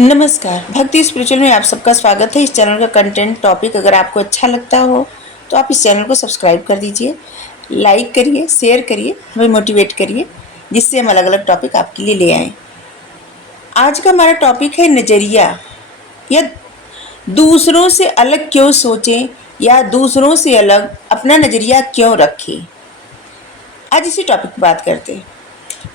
नमस्कार, भक्ति स्पिरिचुअल में आप सबका स्वागत है। इस चैनल का कंटेंट टॉपिक अगर आपको अच्छा लगता हो तो आप इस चैनल को सब्सक्राइब कर दीजिए, लाइक करिए, शेयर करिए, हमें मोटिवेट करिए, जिससे हम अलग अलग टॉपिक आपके लिए ले आएँ। आज का हमारा टॉपिक है नज़रिया, या दूसरों से अलग क्यों सोचें या दूसरों से अलग अपना नज़रिया क्यों रखें। आज इसी टॉपिक पर बात करते हैं।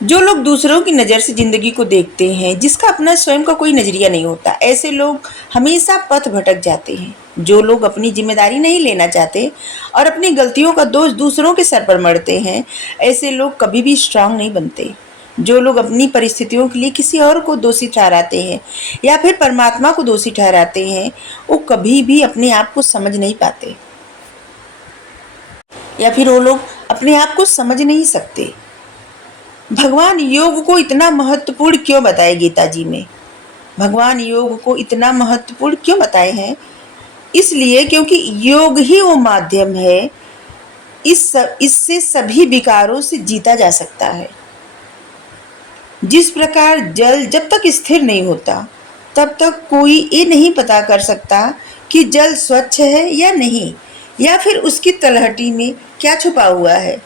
जो लोग दूसरों की नज़र से ज़िंदगी को देखते हैं, जिसका अपना स्वयं का कोई नज़रिया नहीं होता, ऐसे लोग हमेशा पथ भटक जाते हैं। जो लोग अपनी जिम्मेदारी नहीं लेना चाहते और अपनी गलतियों का दोष दूसरों के सर पर मढ़ते हैं, ऐसे लोग कभी भी स्ट्रांग नहीं बनते। जो लोग अपनी परिस्थितियों के लिए किसी और को दोषी ठहराते हैं या फिर परमात्मा को दोषी ठहराते हैं, वो कभी भी अपने आप को समझ नहीं पाते, या फिर वो लोग अपने आप को समझ नहीं सकते। भगवान योग को इतना महत्वपूर्ण क्यों बताए गीता जी में? भगवान योग को इतना महत्वपूर्ण क्यों बताए हैं? इसलिए क्योंकि योग ही वो माध्यम है, इससे सभी विकारों से जीता जा सकता है। जिस प्रकार जल जब तक स्थिर नहीं होता तब तक कोई ये नहीं पता कर सकता कि जल स्वच्छ है या नहीं, या फिर उसकी तलहटी में क्या छुपा हुआ है।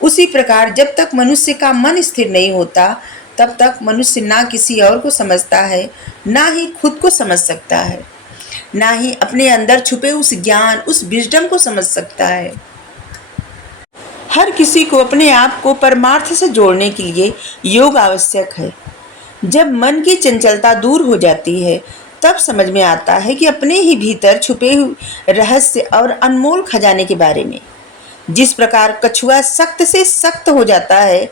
उसी प्रकार जब तक मनुष्य का मन स्थिर नहीं होता तब तक मनुष्य ना किसी और को समझता है, ना ही खुद को समझ सकता है, ना ही अपने अंदर छुपे उस ज्ञान, उस विजडम को समझ सकता है। हर किसी को अपने आप को परमार्थ से जोड़ने के लिए योग आवश्यक है। जब मन की चंचलता दूर हो जाती है तब समझ में आता है कि अपने ही भीतर छुपे हुए रहस्य और अनमोल खजाने के बारे में। जिस प्रकार कछुआ सख्त से सख्त हो जाता है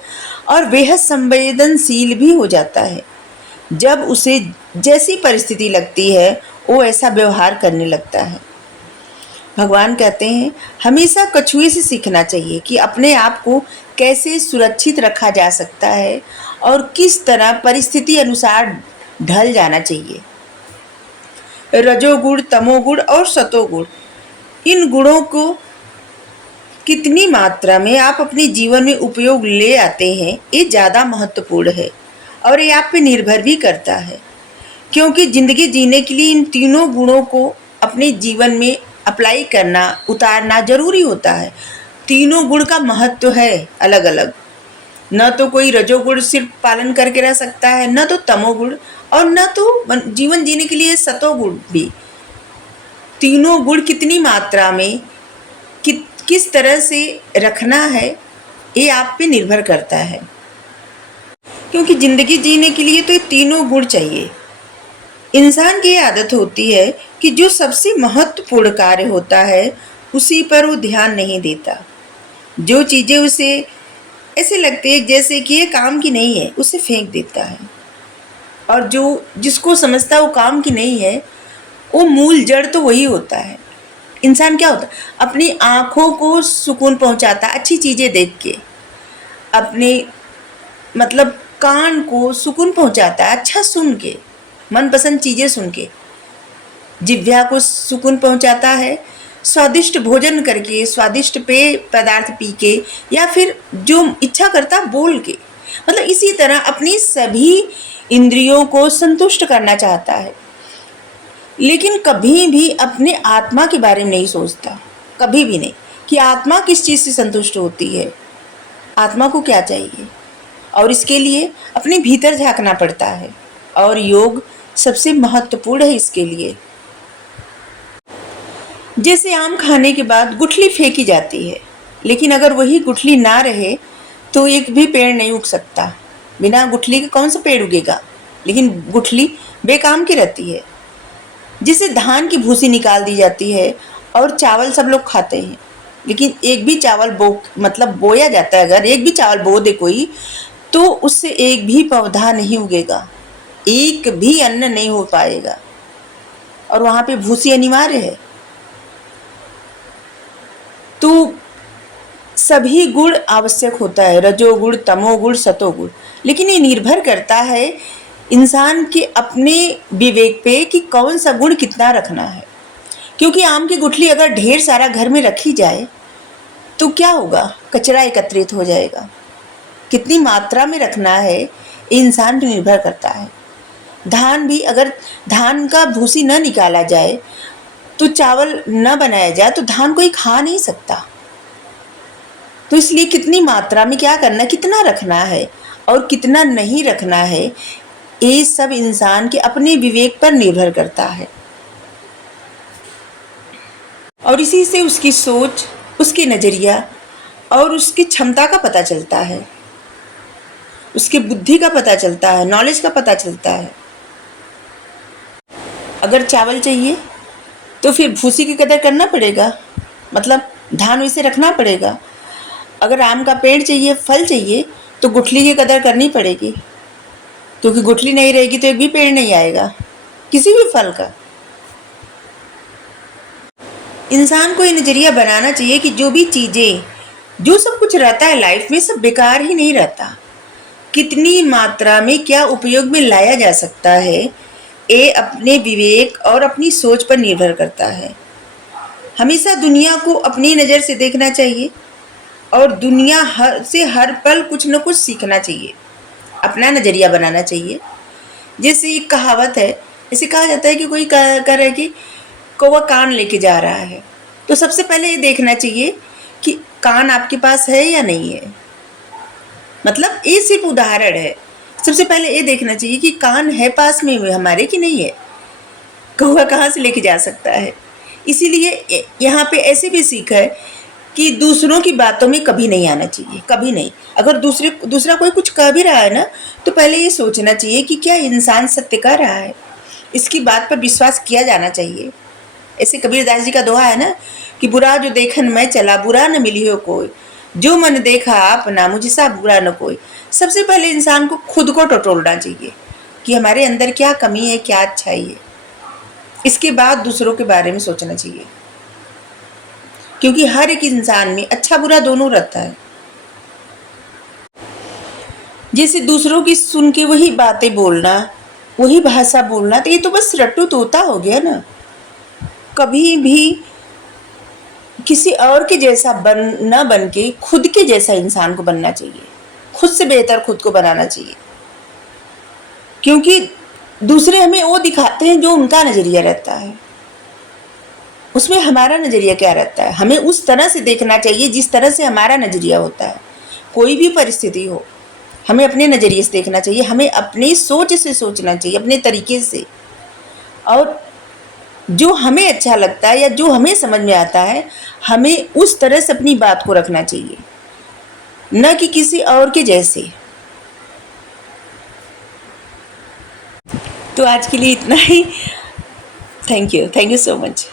और बेहद संवेदनशील भी हो जाता है, जब उसे जैसी परिस्थिति लगती है वो ऐसा व्यवहार करने लगता है। भगवान कहते हैं हमेशा कछुए से सीखना चाहिए कि अपने आप को कैसे सुरक्षित रखा जा सकता है और किस तरह परिस्थिति अनुसार ढल जाना चाहिए। रजोगुण, तमोगुण और सतोगुण, इन गुणों को कितनी मात्रा में आप अपने जीवन में उपयोग ले आते हैं, ये ज़्यादा महत्वपूर्ण है और ये आप पे निर्भर भी करता है। क्योंकि ज़िंदगी जीने के लिए इन तीनों गुणों को अपने जीवन में अप्लाई करना, उतारना ज़रूरी होता है। तीनों गुण का महत्व है अलग अलग। न तो कोई रजोगुण सिर्फ पालन करके रह सकता है, न तो तमोगुण, और न तो जीवन जीने के लिए सतोगुण भी। तीनों गुण कितनी मात्रा में किस तरह से रखना है, ये आप पे निर्भर करता है। क्योंकि ज़िंदगी जीने के लिए तो ये तीनों गुण चाहिए। इंसान की आदत होती है कि जो सबसे महत्वपूर्ण कार्य होता है उसी पर वो ध्यान नहीं देता। जो चीज़ें उसे ऐसे लगती है जैसे कि ये काम की नहीं है, उसे फेंक देता है। और जो जिसको समझता है वो काम की नहीं है, वो मूल जड़ तो वही होता है। इंसान क्या होता है, अपनी आँखों को सुकून पहुंचाता है अच्छी चीज़ें देख के, अपने मतलब कान को सुकून पहुंचाता है अच्छा सुन के, मनपसंद चीज़ें सुन के, जिह्वा को सुकून पहुंचाता है स्वादिष्ट भोजन करके, स्वादिष्ट पेय पदार्थ पी के, या फिर जो इच्छा करता बोल के। मतलब इसी तरह अपनी सभी इंद्रियों को संतुष्ट करना चाहता है, लेकिन कभी भी अपने आत्मा के बारे में नहीं सोचता, कभी भी नहीं, कि आत्मा किस चीज़ से संतुष्ट होती है, आत्मा को क्या चाहिए। और इसके लिए अपने भीतर झांकना पड़ता है, और योग सबसे महत्वपूर्ण है इसके लिए। जैसे आम खाने के बाद गुठली फेंकी जाती है, लेकिन अगर वही गुठली ना रहे तो एक भी पेड़ नहीं उग सकता। बिना गुठली के कौन सा पेड़ उगेगा, लेकिन गुठली बेकाम की रहती है। जिसे धान की भूसी निकाल दी जाती है और चावल सब लोग खाते हैं, लेकिन एक भी चावल बोया जाता है, अगर एक भी चावल बो दे कोई तो उससे एक भी पौधा नहीं उगेगा, एक भी अन्न नहीं हो पाएगा, और वहाँ पे भूसी अनिवार्य है। तो सभी गुण आवश्यक होता है, रजोगुण, तमोगुण, सतोगुण, लेकिन ये निर्भर करता है इंसान के अपने विवेक पे कि कौन सा गुण कितना रखना है। क्योंकि आम की गुठली अगर ढेर सारा घर में रखी जाए तो क्या होगा, कचरा एकत्रित हो जाएगा। कितनी मात्रा में रखना है ये इंसान पर निर्भर करता है। धान भी अगर धान का भूसी न निकाला जाए तो चावल न बनाया जाए तो धान कोई खा नहीं सकता। तो इसलिए कितनी मात्रा में क्या करना, कितना रखना है और कितना नहीं रखना है, ये सब इंसान के अपने विवेक पर निर्भर करता है। और इसी से उसकी सोच, उसकी नज़रिया और उसकी क्षमता का पता चलता है, उसकी बुद्धि का पता चलता है, नॉलेज का पता चलता है। अगर चावल चाहिए तो फिर भूसी की कदर करना पड़ेगा, मतलब धान वैसे रखना पड़ेगा। अगर आम का पेड़ चाहिए, फल चाहिए, तो गुठली की कदर करनी पड़ेगी, क्योंकि गुठली नहीं रहेगी तो एक भी पेड़ नहीं आएगा किसी भी फल का। इंसान को ये नज़रिया बनाना चाहिए कि जो भी चीज़ें, जो सब कुछ रहता है लाइफ में, सब बेकार ही नहीं रहता। कितनी मात्रा में क्या उपयोग में लाया जा सकता है, ये अपने विवेक और अपनी सोच पर निर्भर करता है। हमेशा दुनिया को अपनी नज़र से देखना चाहिए और दुनिया से हर पल कुछ न कुछ सीखना चाहिए, अपना नज़रिया बनाना चाहिए। जैसे एक कहावत है, इसे कहा जाता है कि कोई कह रहा है कि कौवा कान लेके जा रहा है, तो सबसे पहले ये देखना चाहिए कि कान आपके पास है या नहीं है। मतलब ये सिर्फ उदाहरण है, सबसे पहले ये देखना चाहिए कि कान है पास में हमारे कि नहीं है। कौवा कहाँ से लेके जा सकता है। इसीलिए यहाँ पे ऐसे भी सीख है कि दूसरों की बातों में कभी नहीं आना चाहिए, कभी नहीं। अगर दूसरा कोई कुछ कह भी रहा है ना, तो पहले ये सोचना चाहिए कि क्या इंसान सत्य कह रहा है, इसकी बात पर विश्वास किया जाना चाहिए। ऐसे कबीरदास जी का दोहा है ना कि बुरा जो देखन मैं चला, बुरा न मिली हो कोई, जो मन देखा अपना, मुझसा बुरा न कोई। सबसे पहले इंसान को खुद को टटोलना चाहिए कि हमारे अंदर क्या कमी है, क्या अच्छाई है। इसके बाद दूसरों के बारे में सोचना चाहिए, क्योंकि हर एक इंसान में अच्छा बुरा दोनों रहता है। जैसे दूसरों की सुन के वही बातें बोलना, वही भाषा बोलना, तो ये तो बस रट्टू तोता हो गया ना। कभी भी किसी और के जैसा न बन के खुद के जैसा इंसान को बनना चाहिए, खुद से बेहतर खुद को बनाना चाहिए। क्योंकि दूसरे हमें वो दिखाते हैं जो उनका नज़रिया रहता है, उसमें हमारा नज़रिया क्या रहता है। हमें उस तरह से देखना चाहिए जिस तरह से हमारा नज़रिया होता है। कोई भी परिस्थिति हो, हमें अपने नज़रिए से देखना चाहिए, हमें अपनी सोच से सोचना चाहिए, अपने तरीके से। और जो हमें अच्छा लगता है या जो हमें समझ में आता है, हमें उस तरह से अपनी बात को रखना चाहिए, न कि किसी और के जैसे। तो आज के लिए इतना ही। Thank you so much.